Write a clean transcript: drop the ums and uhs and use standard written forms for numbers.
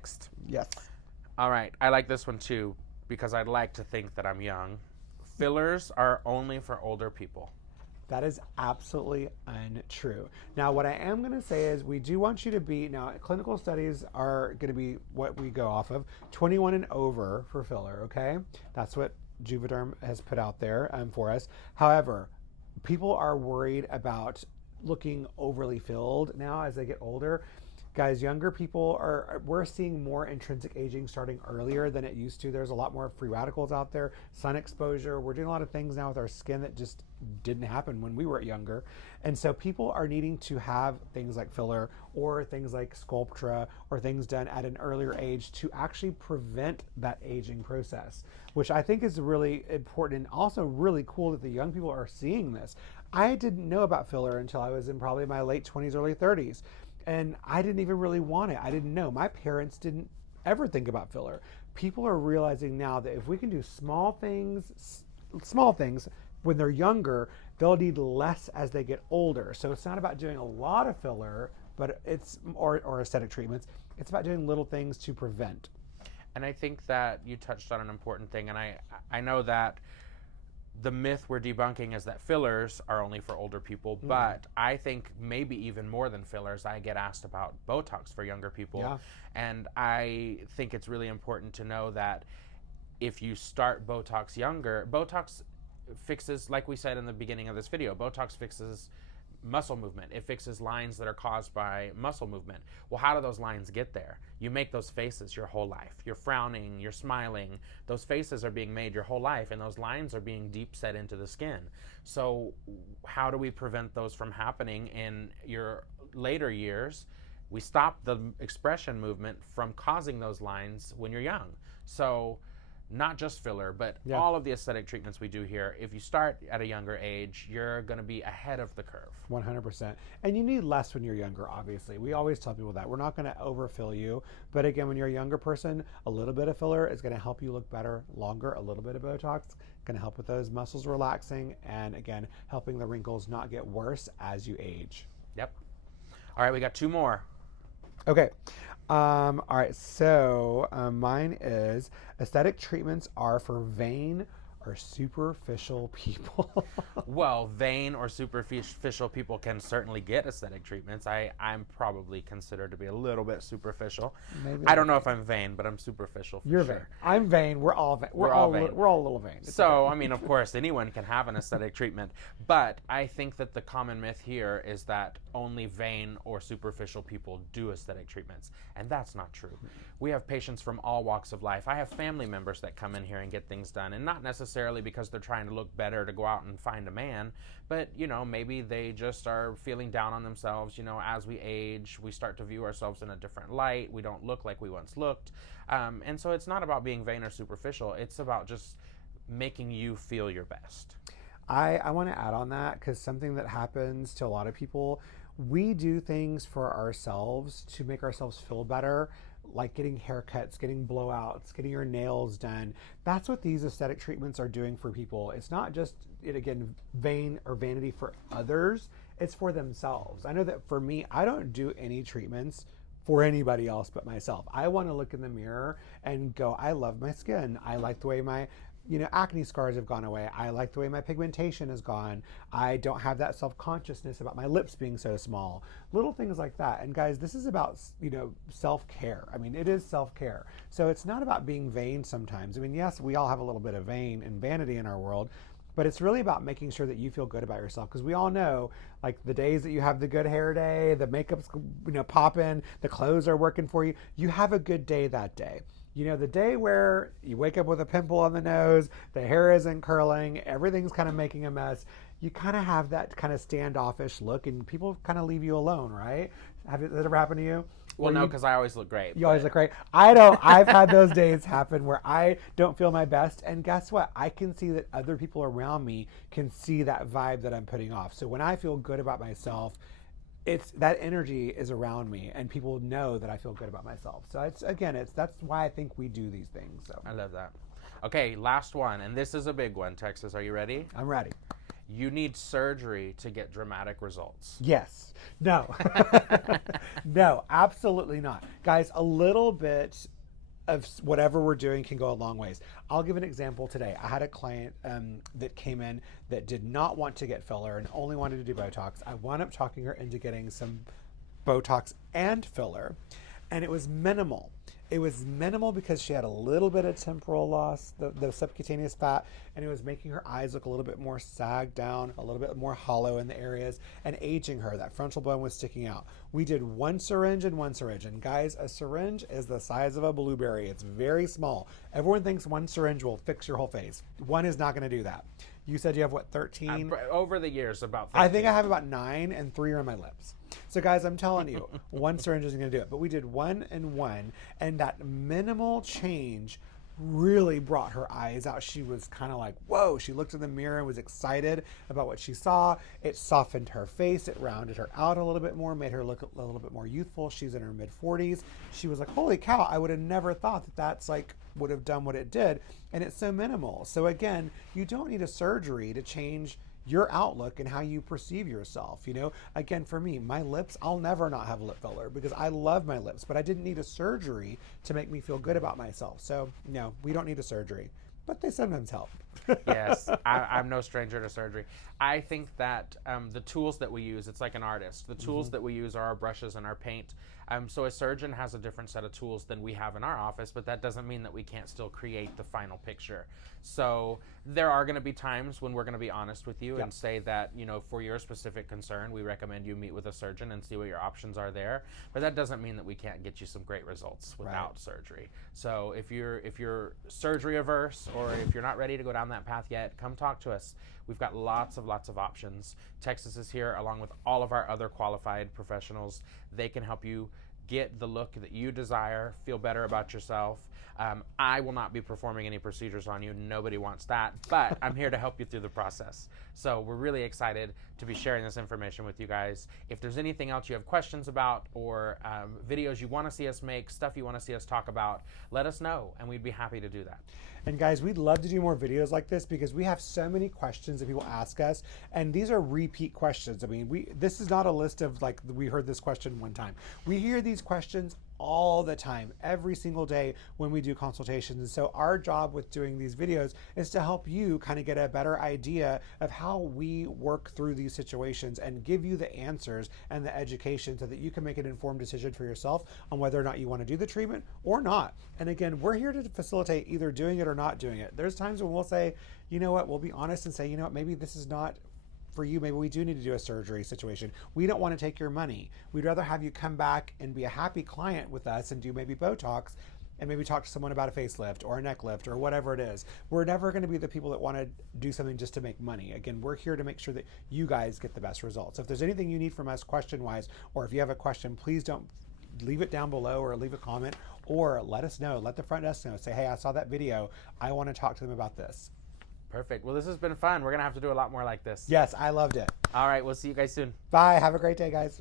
next. Yes. All right. I like this one too because I'd like to think that I'm young. Fillers are only for older people. That is absolutely untrue. Now, what I am going to say is we do want you to be, now, clinical studies are going to be what we go off of, 21 and over for filler, okay? That's what Juvederm has put out there for us. However, people are worried about looking overly filled now as they get older. Guys, younger people we're seeing more intrinsic aging starting earlier than it used to. There's a lot more free radicals out there, sun exposure. We're doing a lot of things now with our skin that just didn't happen when we were younger. And so people are needing to have things like filler or things like Sculptra or things done at an earlier age to actually prevent that aging process, which I think is really important and also really cool that the young people are seeing this. I didn't know about filler until I was in probably my late 20s, early 30s. And I didn't even really want it. I didn't know. My parents didn't ever think about filler. People are realizing now that if we can do small things when they're younger, they'll need less as they get older. So it's not about doing a lot of filler, but or aesthetic treatments. It's about doing little things to prevent. And I think that you touched on an important thing. And I know that the myth we're debunking is that fillers are only for older people, but I think maybe even more than fillers, I get asked about Botox for younger people. Yeah. And I think it's really important to know that if you start Botox younger, Botox fixes, like we said in the beginning of this video, Botox fixes muscle movement. It fixes lines that are caused by muscle movement. Well, how do those lines get there? You make those faces your whole life. You're frowning, you're smiling. Those faces are being made your whole life, and those lines are being deep set into the skin. So how do we prevent those from happening in your later years? We stop the expression movement from causing those lines when you're young. So not just filler, but all of the aesthetic treatments we do here, if you start at a younger age, you're going to be ahead of the curve. 100%. And you need less when you're younger, obviously. We always tell people that. We're not going to overfill you. But again, when you're a younger person, a little bit of filler is going to help you look better longer. A little bit of Botox going to help with those muscles relaxing and, again, helping the wrinkles not get worse as you age. Yep. All right, we got two more. Okay. All right. So mine is aesthetic treatments are for vain or superficial people. Well, vain or superficial people can certainly get aesthetic treatments. I'm probably considered to be a little bit superficial. Maybe I don't know if I'm vain, but I'm superficial for You're sure. vain. I'm vain. We're all vain. We're all vain. We're all a little vain. It's So, okay. I mean, of course, anyone can have an aesthetic treatment, but I think that the common myth here is that only vain or superficial people do aesthetic treatments, and that's not true. We have patients from all walks of life. I have family members that come in here and get things done, and not necessarily because they're trying to look better to go out and find a man, but, you know, maybe they just are feeling down on themselves. You know, as we age, we start to view ourselves in a different light. We don't look like we once looked. And so it's not about being vain or superficial. It's about just making you feel your best. I want to add on that because something that happens to a lot of people, we do things for ourselves to make ourselves feel better, like getting haircuts, getting blowouts, getting your nails done. That's what these aesthetic treatments are doing for people. It's not just, again, vain or vanity for others. It's for themselves. I know that for me, I don't do any treatments for anybody else but myself. I want to look in the mirror and go, I love my skin. I like the way my acne scars have gone away. I like the way my pigmentation has gone. I don't have that self-consciousness about my lips being so small. Little things like that. And guys, this is about, self-care. I mean, it is self-care. So it's not about being vain sometimes. I mean, yes, we all have a little bit of vain and vanity in our world, but it's really about making sure that you feel good about yourself. Because we all know, like the days that you have the good hair day, the makeup's, popping, the clothes are working for you, you have a good day that day. The day where you wake up with a pimple on the nose, the hair isn't curling, everything's kind of making a mess, you kind of have that kind of standoffish look and people kind of leave you alone, right? Has that ever happened to you? Well, no, because I always look great. You always look great. I don't. I've had those days happen where I don't feel my best. And guess what? I can see that other people around me can see that vibe that I'm putting off. So when I feel good about myself, it's that energy is around me and people know that I feel good about myself. So that's why I think we do these things. So I love that. Okay, last one, and this is a big one. Texas, are you ready? I'm ready. You need surgery to get dramatic results. Yes. No. No, absolutely not. Guys, a little bit of whatever we're doing can go a long ways. I'll give an example today. I had a client that came in that did not want to get filler and only wanted to do Botox. I wound up talking her into getting some Botox and filler, and it was minimal. It was minimal because she had a little bit of temporal loss, the subcutaneous fat, and it was making her eyes look a little bit more sagged down, a little bit more hollow in the areas, and aging her. That frontal bone was sticking out. We did one syringe and one syringe. And guys, a syringe is the size of a blueberry. It's very small. Everyone thinks one syringe will fix your whole face. One is not going to do that. You said you have, what, 13? Over the years, about 13. I think I have about 9, and 3 are on my lips. So guys, I'm telling you, one syringe isn't going to do it. But we did 1 and 1, and that minimal change really brought her eyes out. She was kind of like, whoa. She looked in the mirror and was excited about what she saw. It softened her face. It rounded her out a little bit more, made her look a little bit more youthful. She's in her mid-40s. She was like, holy cow, I would have never thought that that's like would have done what it did. And it's so minimal. So again, you don't need a surgery to change your outlook and how you perceive yourself. You know, again, for me, my lips, I'll never not have lip filler because I love my lips, but I didn't need a surgery to make me feel good about myself. So no, we don't need a surgery, but they sometimes help. Yes, I'm no stranger to surgery. I think that the tools that we use, it's like an artist. The tools that we use are our brushes and our paint. So a surgeon has a different set of tools than we have in our office, but that doesn't mean that we can't still create the final picture. So there are going to be times when we're going to be honest with you and say that, you know, for your specific concern, we recommend you meet with a surgeon and see what your options are there. But that doesn't mean that we can't get you some great results without surgery. So if you're surgery averse, or if you're not ready to go down that path yet, come talk to us. We've got lots of options. Texas is here along with all of our other qualified professionals. They can help you get the look that you desire, feel better about yourself. I will not be performing any procedures on you. Nobody wants that, but I'm here to help you through the process. So we're really excited to be sharing this information with you guys. If there's anything else you have questions about, or videos you want to see us make, stuff you want to see us talk about, let us know, and we'd be happy to do that. And guys, we'd love to do more videos like this because we have so many questions that people ask us, and these are repeat questions. I mean, this is not a list of like, we heard this question one time. We hear these questions all the time, every single day when we do consultations. And so our job with doing these videos is to help you kind of get a better idea of how we work through these situations and give you the answers and the education so that you can make an informed decision for yourself on whether or not you want to do the treatment or not. And again, we're here to facilitate either doing it or not doing it. There's times when we'll say, you know what, we'll be honest and say, you know what, maybe this is not for you. Maybe we do need to do a surgery situation. We don't want to take your money. We'd rather have you come back and be a happy client with us and do maybe Botox and maybe talk to someone about a facelift or a neck lift or whatever it is. We're never going to be the people that want to do something just to make money. Again, we're here to make sure that you guys get the best results. So if there's anything you need from us question-wise, or if you have a question, please don't leave it down below or leave a comment, or let us know. Let the front desk know. Say, hey, I saw that video. I want to talk to them about this. Perfect. Well, this has been fun. We're going to have to do a lot more like this. Yes, I loved it. All right. We'll see you guys soon. Bye. Have a great day, guys.